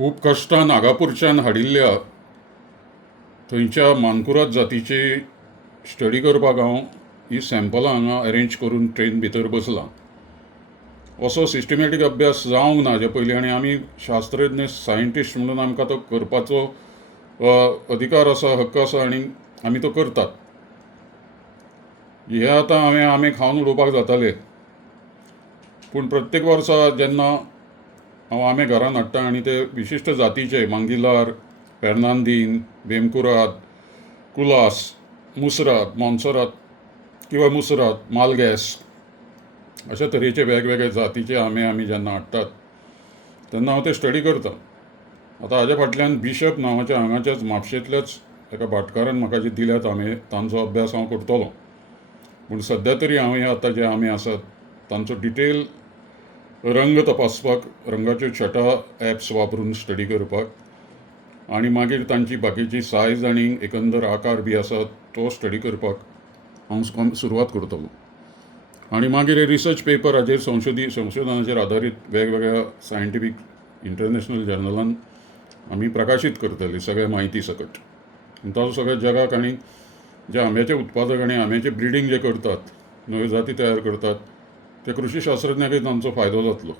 खूब कश्टान नागापूरच्यान हाडिल्ल्या थंयच्या मानकुराद जातीची स्टडी करपाक हांव ही सॅम्पलां हांगा अरेंज करून ट्रेन भितर बसलां. असो सिस्टमॅटीक अभ्यास जावंक ना हाजे पयलीं, आनी आमी शास्त्रज्ञ सायंटिस्ट म्हणून आमकां तो करपाचो अधिकार आसा, हक्क आसा, आनी आमी तो करतात. हे आतां हांवें आंबे खावन उडोवपाक जाताले, पूण प्रत्येक वर्सा जेन्ना हांव आंबे घरांत हाडटा आनी ते विशिश्ट जातीचे मांगिलार, फेर्नांदीन, बेमकुराद, कुलास, मुसराद, मॉन्सरात किंवा मुसरात, मालगॅस अशा तरेचे वेगवेगळे जातीचे आंबे आमी जेन्ना हाडटात तेन्ना हांव ते स्टडी करतां. आतां हाज्या फाटल्यान बिशप नांवाच्या हांगाच्याच म्हापशेंतल्याच एका भाटकारान म्हाका जे दिल्यात आंबे, तांचो अभ्यास हांव करतलों. पूण सद्या तरी हांव हे आतां जे आंबे आसात तांचो डिटेल रंग तपासपाक, रंगाच्यो छटा ॲप्स वापरून स्टडी करपाक, आनी मागीर तांची बाकीची सायज आनी एकंदर आकार बी आसा तो स्टडी करपाक हांव सुरवात करतलों. आनी मागीर हे रिसर्च पेपर हाजेर संशोधनाचेर आदारीत वेगवेगळ्या सायंटिफीक इंटरनॅशनल जर्नलान आमी प्रकाशीत करतले सगळ्या म्हायती सकट. ताचो सगळ्या जगाक आनी जे आंब्याचे उत्पादक आनी आंब्याचे ब्रिडींग जे करतात, नव्यो जाती तयार करतात, ते कृशी शास्त्रज्ञाकय तांचो फायदो जातलो.